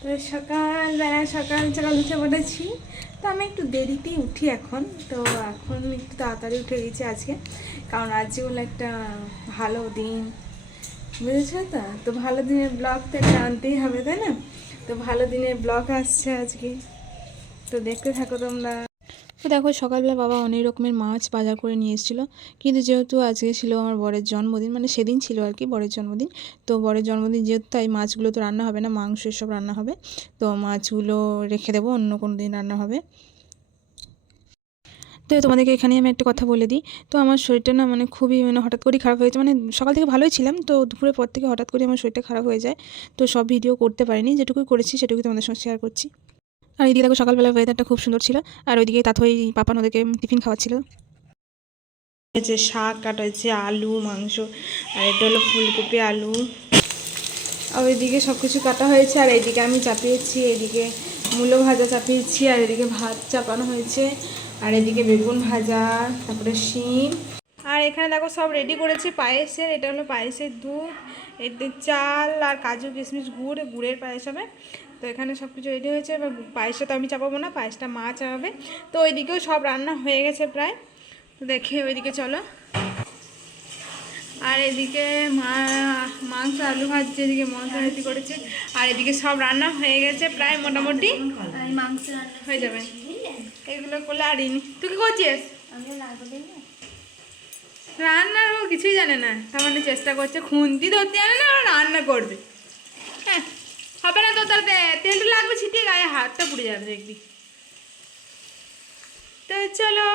তো সকাল সকাল উঠে পড়েছি। তো আমি একটু দেরিতেই উঠি এখন, তো এখন একটু তাড়াতাড়ি উঠে গেছি আজকে, কারণ আজকে হলো একটা ভালো দিন, বুঝেছো তো? তো ভালো দিনের ব্লগ তো একটা আনতেই হবে, তাই না? তো ভালো দিনের ব্লগ আসছে আজকে, তো দেখতে থাকো তোমরা। তো দেখো সকালবেলা বাবা অনেক রকমের মাছ বাজার করে নিয়ে এসেছিলো, কিন্তু যেহেতু আজকে ছিল আমার বরের জন্মদিন, মানে সেদিন ছিল আর কি বরের জন্মদিন, তো বরের জন্মদিন যেহেতু তাই মাছগুলো তো রান্না হবে না, মাংস এসব রান্না হবে, তো মাছগুলো রেখে দেবো, অন্য কোনো দিন রান্না হবে। তো তোমাদেরকে এখানে আমি একটা কথা বলে দিই, তো আমার শরীরটা না মানে খুবই হঠাৎ করেই খারাপ হয়েছে, মানে সকাল থেকে ভালোই ছিলাম, তো দুপুরের পর থেকে হঠাৎ করে আমার শরীরটা খারাপ হয়ে যায়, তো সব ভিডিও করতে পারিনি, যেটুকুই করেছি সেটুকুই তোমাদের সঙ্গে শেয়ার করছি। আর এইদিকে দেখো সকালবেলা ওয়েদারটা খুব সুন্দর ছিল, আর ওইদিকে তাথই পাপান ওদেরকে টিফিন খাওয়াচ্ছিল। হয়েছে শাক কাটা হয়েছে, আলু মাংস, আর এটা হলো ফুলকপি আলু, আর ওইদিকে সব কিছু কাটা হয়েছে, আর এইদিকে আমি চাপিয়েছি, এদিকে মূলো ভাজা চাপিয়েছি, আর এদিকে ভাত চাপানো হয়েছে, আর এদিকে বেগুন ভাজা, তারপরে শিম। আর এখানে দেখো সব রেডি করেছি পায়েসের, এটা হলো পায়েসের দুধ, এতে চাল আর কাজু কিশমিশ গুড়ের পায়েস হবে। তো এখানে সব কিছু রেডি হয়েছে, এবার পায়েসটা তো আমি চাপাবো না, পায়েসটা মা চাপাবে। তো ওইদিকেও সব রান্না হয়ে গেছে প্রায়, তো দেখে ওইদিকে চলো। আর এদিকে মাংস আলু ভাজছে, এদিকে মাংস রেডি করেছে, আর এদিকে সব রান্না হয়ে গেছে প্রায় মোটামুটি, মাংস হয়ে যাবে এগুলো করলে। আর তুই কি করছিস? রান্নার ও কিছুই জানে না, তার মানে চেষ্টা করছে, খুন্তি ধরতে জানে না, আর রান্না করবে। হ্যাঁ হবে না তো, তাহলে তেলটা লাগবে ছিটিয়ে, গায়ে হাতটা পুড়ে যাবে দেখবি। তো চলো,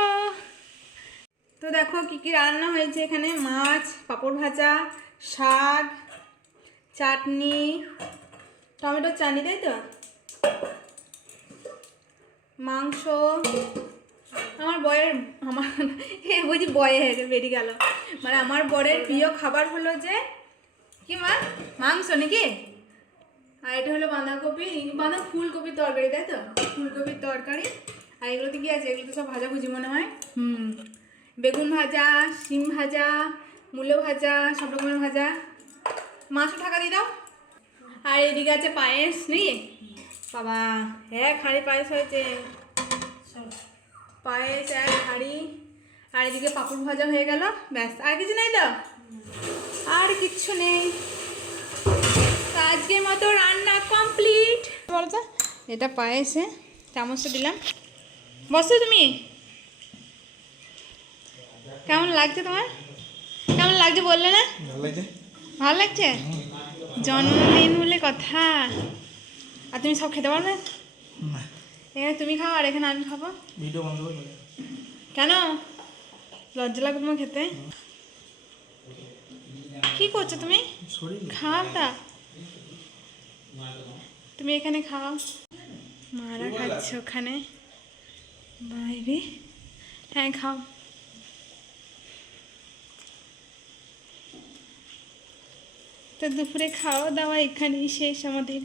তো দেখো কি কি রান্না হয়েছে এখানে, মাছ, পাঁপড় ভাজা, শাক, চাটনি, টমেটোর চাটনি, তাই তো, মাংস। আমার বলছি বেরিয়ে গেল, মানে আমার বরের প্রিয় খাবার হলো যে কি মাংস নাকি, আর এটা হলো ফুলকপির তরকারি, তাই তো, ফুলকপির তরকারি। আর এগুলোতে কি আছে, এগুলো তো সব ভাজাভুজি মনে হয়, বেগুন ভাজা, শিম ভাজা, মূলো ভাজা, সব রকমের ভাজা, মাছও ঢাকা দিয়ে দাও। আর এদিকে আছে পায়েস নাকি, বাবা এক হাঁড়ি পায়েস হয়েছে, পায়েস এক হাঁড়ি। আর এদিকে পাঁপড় ভাজা হয়ে গেল, ব্যাস, আর কিছু নেই তো, আর কিচ্ছু নেই। তো আজকের মতো রান্না কমপ্লিট। বলতো এটা পায়েসে চামচটা দিলাম, বসো তুমি। কেমন লাগছে তোমার, কেমন লাগছে বললে না? ভালো লাগছে, জন্মদিন বলে কথা। আর তুমি সব খেতে পারবে? এখানে তুমি খাও, আর এখানে আমি খাবো। কেন লজ্জা লাগবে তোমার খেতে? কি করছো তুমি? খাওয়াটা তুমি এখানে খাও, মারা খাচ্ছে ওখানে বাইরে। হ্যাঁ খাও। তো দুপুরে খাওয়া দাওয়া এখানেই শেষ আমাদের,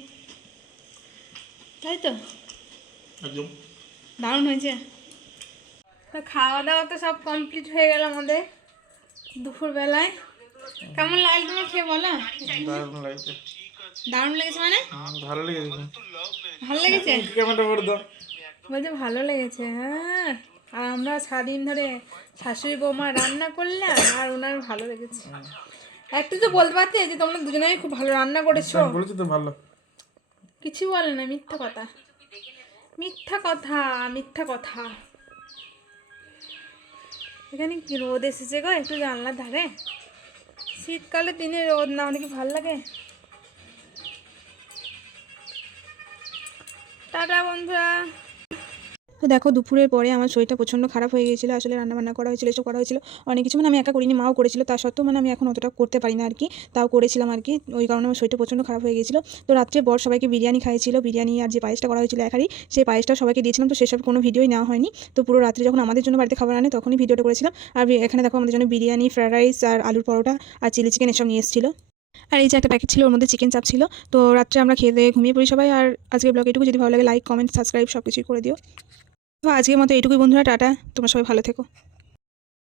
তাই তো? দারুণ হয়েছে। তো খাওয়া দাওয়া তো সব কমপ্লিট হয়ে গেল আমাদের দুপুরবেলায়। কেমন লাগলো তোমার খেয়ে বলো? দারুণ লাগছে। দারুণ লেগেছে মানে? ভালো লেগেছে। ভালো লেগেছে? বলছে ভালো লেগেছে, হ্যাঁ। আর আমরা সারাদিন ধরে শাশুড়ি বৌমা রান্না করলাম, আর ওনার ভালো লেগেছে। একটু তো বলতে পারতে যে তোমরা দুজনেই খুব ভালো রান্না করেছো। বলেছি তো ভালো। কিছু বলে না, মিথ্যা কথা, মিথ্যা কথা, মিথ্যা কথা। এখানে কি রোদ এসেছে গো একটু জানলার ধারে, শীতকালে দিনে রোদ না হলে কি ভালো লাগে? টাটা বন্ধুরা। তো দেখো দুপুরের পরে আমার শরীরটা প্রচণ্ড খারাপ হয়ে গিয়েছিলো, আসলে রান্নাবান্না করা হয়েছিল, এসব করা হয়েছিল অনেক কিছু, মানে আমি একা করিনি, মাও করেছিল, তা সত্ত্বেও মানে আমি এখন অতটা করতে পারি না আর কি, তাও করেছিলাম আর কি, ওই কারণে আমার শরীরটা প্রচণ্ড খারাপ হয়ে গিয়েছিলো। তো রাত্রে বর সবাইকে বিরিয়ানি খাইয়েছিল, বিরিয়ানি আর যে পায়েসটা করা হয়েছিল একারই, সেই পায়েসটা সবাইকে দিয়েছিলাম, তো সেসব কোনো ভিডিওই নেওয়া হয়নি। তো পুরো রাত্রে যখন আমাদের জন্য বাড়িতে খাবার আনে তখনই ভিডিওটা করেছিলাম। আর এখানে দেখো আমাদের জন্য বিরিয়ানি, ফ্রায়েড রাইস আর আলুর পরোটা আর চিলি চিকেন এসব নিয়ে এসেছিলো। আর এই যে একটা প্যাকেট ছিল, ওর মধ্যে চিকেন চাপ ছিল। তো রাত্রে আমরা খেয়ে দিয়ে ঘুমিয়ে পড়ি সবাই। আর আজকের ব্লগ এটুকু, যদি ভালো লাগে লাইক কমেন্ট সাবস্ক্রাইব সব কিছুই করে দিও। তো আজকের মতো এইটুকুই বন্ধুরা, টাটা, তোমরা সবাই ভালো থেকো।